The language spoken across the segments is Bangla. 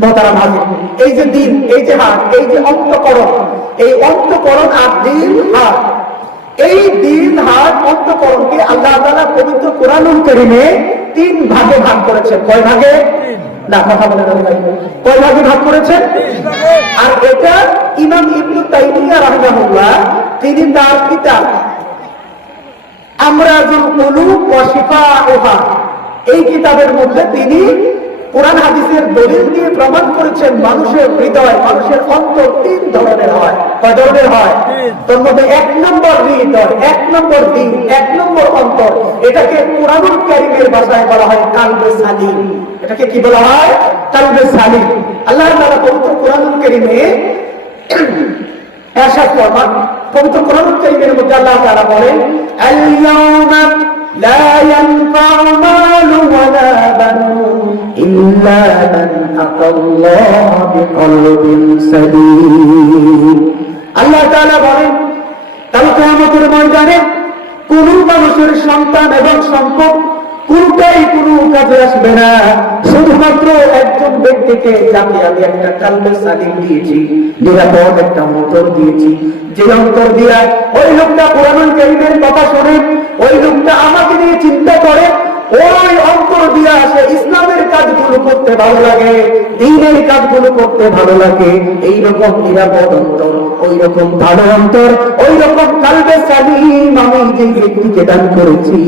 মোহতারাম হাজির, এই যে দিল, এই যে হাত, এই যে অন্তঃকরণ, এই অন্তঃকরণ আর দিল হাত, এই দিল হাত অন্তঃকরণকে আল্লাহ তাআলা পবিত্র কোরআনুল কারীমে 3 ভাগে ভাগ করেছেন। কয় ভাগে? না, কথা বলেন ভাই, কয় ভাগে ভাগ করেছেন? আর এটা ইমাম ইবনে তাইমিয়া রাহিমাহুল্লাহ তিনি তার কিতাব আমরাজুল কুলুব ওয়া শিফাউহা এই কিতাবের মধ্যে তিনি কোরআন হাদিসের দলিল দিয়ে প্রমাণ করেছেন মানুষের হৃদয়, মানুষের অন্তর 3 ধরনের হয়। কয় ধরনের হয়? তার মধ্যে 1 নম্বর হৃদয়, 1 নম্বর দিল, 1 নম্বর অন্তর, এটাকে কোরআনুল কারীমের ভাষায় বলা হয় কালবে সালিম। এটাকে কি বলা হয়? কালবে সালিম। আল্লাহ তাআলা পবিত্র কোরআনুল কারীমে ইরশাদ ফরমান, পবিত্র কোরআনুল কারীমের মধ্যে আল্লাহ তাআলা বলেন, আল-ইয়াওমা লা ইয়ানফা'ু মালুন ওয়ালা বানুন ইল্লা মান আতাল্লাহ বিকলবিন সালিম। আল্লাহ তাআলা বলেন, কাল কিয়ামতের ময়দানে কোন মানুষের সন্তান এবং সম্পদ কোনটাই কোনো কাজে আসবে না, শুধুমাত্র একজন ব্যক্তিকে, যাকে আমি একটা কালবে সালিম দিয়েছি, নিরাপদ একটা অন্তর দিয়েছি, যে অন্তর দিয়া ওই লোকটা কোরআনুল কারীমের কথা শোনে, ওই লোকটা আমাকে নিয়ে চিন্তা করে, ওই অন্তর দিয়া সে ইসলামের কাজগুলো করতে ভালো লাগে, দ্বীনের কাজগুলো করতে ভালো লাগে, এইরকম নিরাপদ অন্তর, ওই রকম ভালো অন্তর, ওই রকম কালবে সালিম আমি যে ব্যক্তিকে দান করেছি,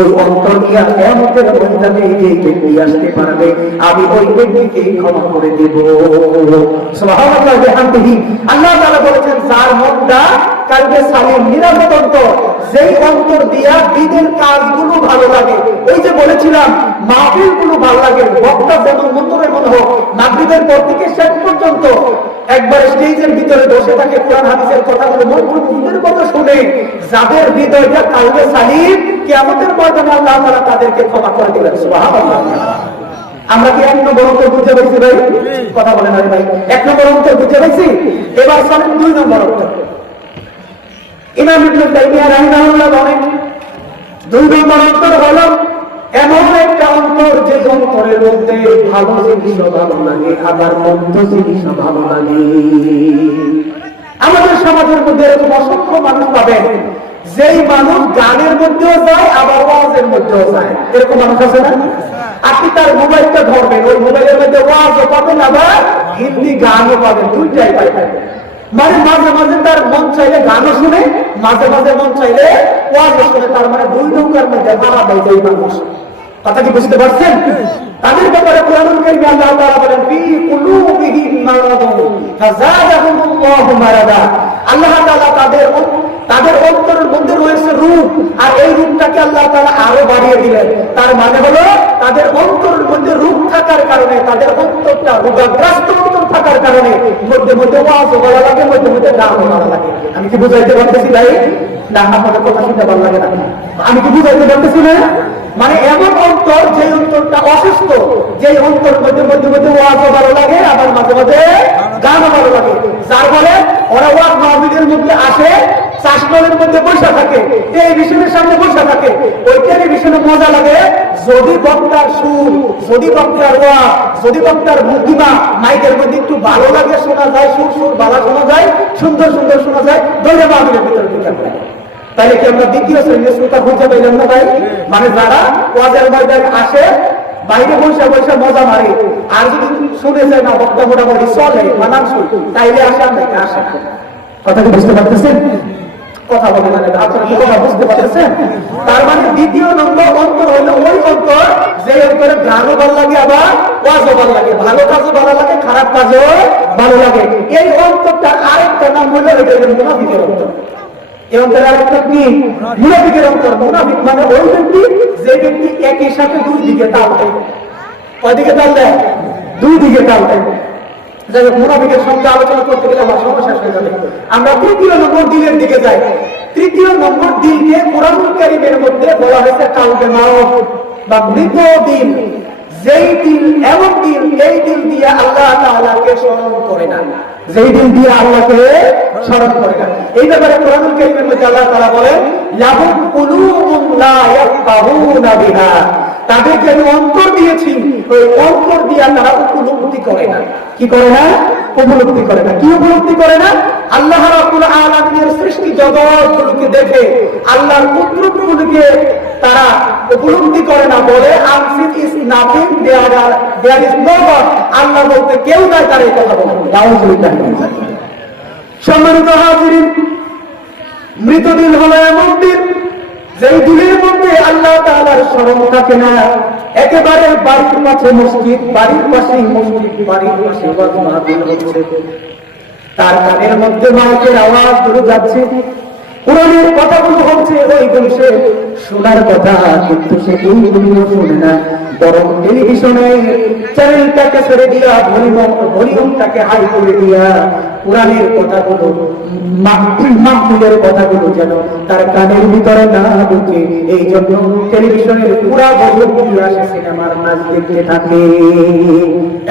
ওই অন্তর দিয়া কিয়ামতের ময়দানে যে ব্যক্তি আসতে পারবে, আমি ওই ব্যক্তিকে ক্ষমা করে দেব। সুবহানাল্লাহ ওয়া বিহামদিহি। আল্লাহ তাআলা বলেছেন, যার মনটা কালবে সালিম, নিরাপদ অন্তর, যেই অন্তর দিয়া দ্বীনের কাজগুলো ভালো লাগে, ওই যে বলেছিলাম মাহফিল গুলো ভালো লাগে, বক্তা যেমন মন্তরের মনে হোক, মাগরিবের পর থেকে শেষ পর্যন্ত একবার স্টেজের ভিতরে বসে থাকে, কোরআন হাদিসের কথাগুলো মনের মতো শুনে, যাদের হৃদয়টা কালবে সালিম, কিয়ামতের ময়দানে আল্লাহ তাআলা তাদেরকে ক্ষমা করে দিবেন। সুবহানাল্লাহ। আমরা কি 1 নম্বর অন্তর বুঝতে পারছি ভাই? কথা বলেন ভাই, 1 নম্বর অন্তর বুঝতে পারছি। এবার চলেন 2 নম্বর অন্তর। ইমাম ইবনে তাইমিয়া রাহিমাহুল্লাহ বলেন, 2 নম্বর অন্তর হলো এমন একটা অন্তর যে অন্তরের মধ্যে ভালো জিনিসও ভালো লাগে, আবার মন্দ জিনিসও ভালো লাগে। আমাদের সমাজের মধ্যে এরকম অসংখ্য মানুষ পাবেন, যেই মানুষ গানের মধ্যেও যায় আবার ওয়াজের মধ্যেও যায়। এরকম মানুষ আছে না? আপনি তার মোবাইলটা ধরবেন, ওই মোবাইলের মধ্যে ওয়াজও পাবেন, আবার হিন্দি গানও পাবেন, দুইটাই পাবেন। মানে মাঝে মাঝে তার মন চাইলে গানও শুনে, মাঝে মাঝে মন চাইলে ওয়াজও শুনে। তার মানে 2 নৌকার মধ্যে ভাড়া দেয় যেই মানুষ। কথা কি বুঝতে পারছেন? তাদের ব্যাপারে কোরআনুল কারীমে আল্লাহ তাআলা বলেন, ফি কুলুবিহিম মারাদুন ফাযাদাহুমুল্লাহু মারাদা। আল্লাহ তাআলা তাদের অন্তরের মধ্যে রয়েছে রূপ, আর এই রূপটাকে আল্লাহ তাআলা আরো বাড়িয়ে দিলেন। তার মানে হলো তাদের অন্তরের মধ্যে রূপ থাকার কারণে, তাদের অন্তরটা রোগগ্রস্ত অন্তর থাকার কারণে মধ্যে মধ্যে ওয়াজও ভালো লাগে, মধ্যে মধ্যে গানও ভালো লাগে। আমি কি বুঝাইতে পারতেছি ভাই? না, আপনাদের কথা শুনতে ভালো লাগে না? আমি কি বুঝাইতে পারতেছি না? মানে এমন অন্তর, যে অন্তরটা অসুস্থ, যে অন্তর মধ্যে মধ্যে মধ্যে ওয়াজও ভালো লাগে, আবার মাঝে মাঝে গানও ভালো লাগে, যার ফলে ওরা ওয়াজ মাহফিলের মধ্যে আসে, চাষকলের মধ্যে বসে থাকে, টেলিভিশনের সামনে বসে থাকে। ওই টেলিভিশনে মজা লাগে যদি বক্তার সুর, যদি বক্তার ওয়াজ, যদি বক্তার ভঙ্গিমা মাইকের মধ্যে একটু ভালো লাগে, শোনা যায়, সুর ভালো শোনা যায়, সুন্দর সুন্দর শোনা যায়, দৈরে মাহফিলের ভিতরে ঢুকে যায়। তাইলে কি আমরা দ্বিতীয় শ্রেণীর শ্রোতা খুঁজে পেলাম না ভাই? মানে যারা ওয়াজের ময়দানে আসে, বাইরে বসে বসে মজা মারে, আর যদি শুনে যায় না বক্তা মোটামুটি চলে, মানান শুন, তাইলে আসে, আমরা আসে। কথা কি বুঝতে পারতেছেন? কথা বলে মানে আপনারা কথা বুঝতে পারতেছেন? তার মানে 2 নম্বর অন্তর হলো ওই অন্তর, যে অন্তরে গানও ভালো লাগে, আবার ওয়াজও ভালো লাগে, ভালো কাজও ভালো লাগে, খারাপ কাজও ভালো লাগে। এই অন্তরটার আরেকটা নাম হলো মুনাফিকের অন্তর। এই অন্তরের আরেকটা কি? মুনাফিকের অন্তর। মুনাফিক মানে ওই ব্যক্তি, যে ব্যক্তি একই সাথে 2 দিকে তাল দেয়। কয় দিকে তাল দেয়? 2 দিকে তাল দেয়। যাই হোক, মুনাফিকের সঙ্গে আলোচনা করতে গেলে আমার সময় শেষ হয়ে যাবে। আমরা 3য় নম্বর দিলের দিকে যাই। 3য় নম্বর দিলকে কোরআনুল কারীমের মধ্যে বলা হয়েছে কালবে মাউত বা মৃত দিল। যেই দিল, এমন দিল, এই দিল দিয়ে আল্লাহ তাআলাকে স্মরণ করে না, যেই দিল দিয়ে আল্লাহকে স্মরণ করে না। এই ব্যাপারে কোরআনুল কারীমের মধ্যে আল্লাহ তাআলা বলেন, লাহুম কুলুবুন লা ইয়াফকাহুনা বিহা, তাদেরকে আমি অন্তর দিয়েছি, ওই অন্তর দিয়া তারা উপলব্ধি করে না। কি করে না? উপলব্ধি করে না। কি উপলব্ধি করে না? আল্লাহ রাব্বুল আলামিনের সৃষ্টি জগৎগুলোকে দেখে আল্লাহর কুদরতগুলোকে তারা উপলব্ধি করে না, বলে আনসিট is nothing, there is no god, আল্লাহ বলতে কেউ নাই, তার এই কথা বলে। নাউযুবিল্লাহ। সম্মানিত হাজিরিন, মৃতদিন হলো এমন দিন যেই দিনের মধ্যে আল্লাহ তাআলার স্মরণ থাকে না। একেবারে বাড়ির পাশে মসজিদ, বাড়ির পাশেই মসজিদ, বাড়ির পাশে ওয়াজ মাহফিল হচ্ছে, তার কানের মধ্যে মাইকের আওয়াজ গুলো যাচ্ছে, কোরআনের কথাগুলো হচ্ছে, ওইগুলো সে শোনার কথা, কিন্তু সে এইগুলো শোনে না, বরং টেলিভিশনের চ্যানেলটাকে ছেড়ে দিয়া ভলিউমটাকে হাই করে দিয়া কোরআনের কথাগুলো, মাহফিলের কথাগুলো যেন তার কানের ভিতরে না ঢুকে, এই জন্য টেলিভিশনের পুরা ভলিউম দিয়ে আসে, সিনেমার নাচ দেখতে থাকে।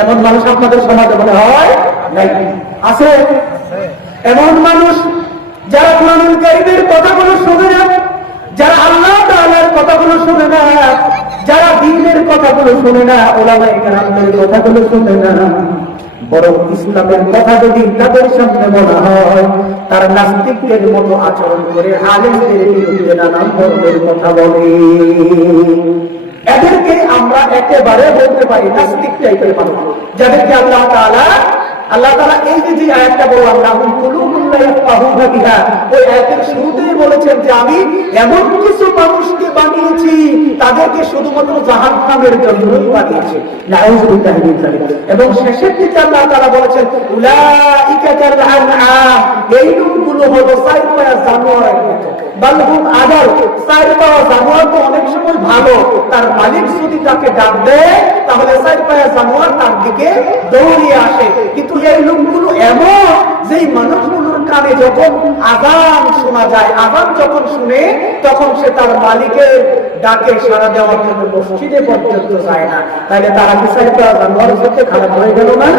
এমন মানুষ আপনাদের সমাজে মনে হয় নাই? আছে এমন মানুষ যারা কোরআনুল কারীমের কথাগুলো শোনে না, যারা আল্লাহ তাআলার কথাগুলো শোনে না, যারা দ্বীনের কথাগুলো শোনে না, উলামায়ে কেরামের কথাগুলো শোনে না, বরং ইসলামের কথা যদি তাদের সামনে বলা হয়, তার নাস্তিকদের মতো আচরণ করে আলেমদের বিরুদ্ধে নানান ধরনের কথা বলে। এদেরকে আমরা একেবারে বলতে পারি নাস্তিক টাইপের মানুষ, যাদেরকে আল্লাহ তাআলা এই যে আয়াতটা বললাম, লাহুম কুলুবুন লা ইয়াফকাহুনা বিহা, ওই আয়াতের শুরুতেই বলেছেন যে আমি এমন কিছু মানুষকে বানিয়েছি, তাদেরকে শুধুমাত্র জাহান্নামের জন্যই বানিয়েছি। নাউযুবিল্লাহ মিন যালিক। এবং শেষের দিকে আল্লাহ তাআলা বলেছেন উলাইকা কাল আনআম, এই লোকগুলো হলো চার পায়া জানোয়ারের মতো। বালহুম আদাল, চার পায়া জানোয়ার তো অনেক সময় ভালো, তার মালিক যদি তাকে ডাক দেয় তাহলে চার পায়া জানোয়ার তার দিকে দৌড়িয়ে আসে। কিন্তু এই লোকগুলো এমন যে মানুষগুলোর কানে যখন আযান শোনা যায়, আযান যখন শুনে তখন সে তার মালিকের ডাকে সাড়া দেওয়ার জন্য মসজিদে পর্যন্ত যায় না। তাহলে তারা কি চার পায়া জানোয়ারের সাথে খারাপ হয়ে গেল না?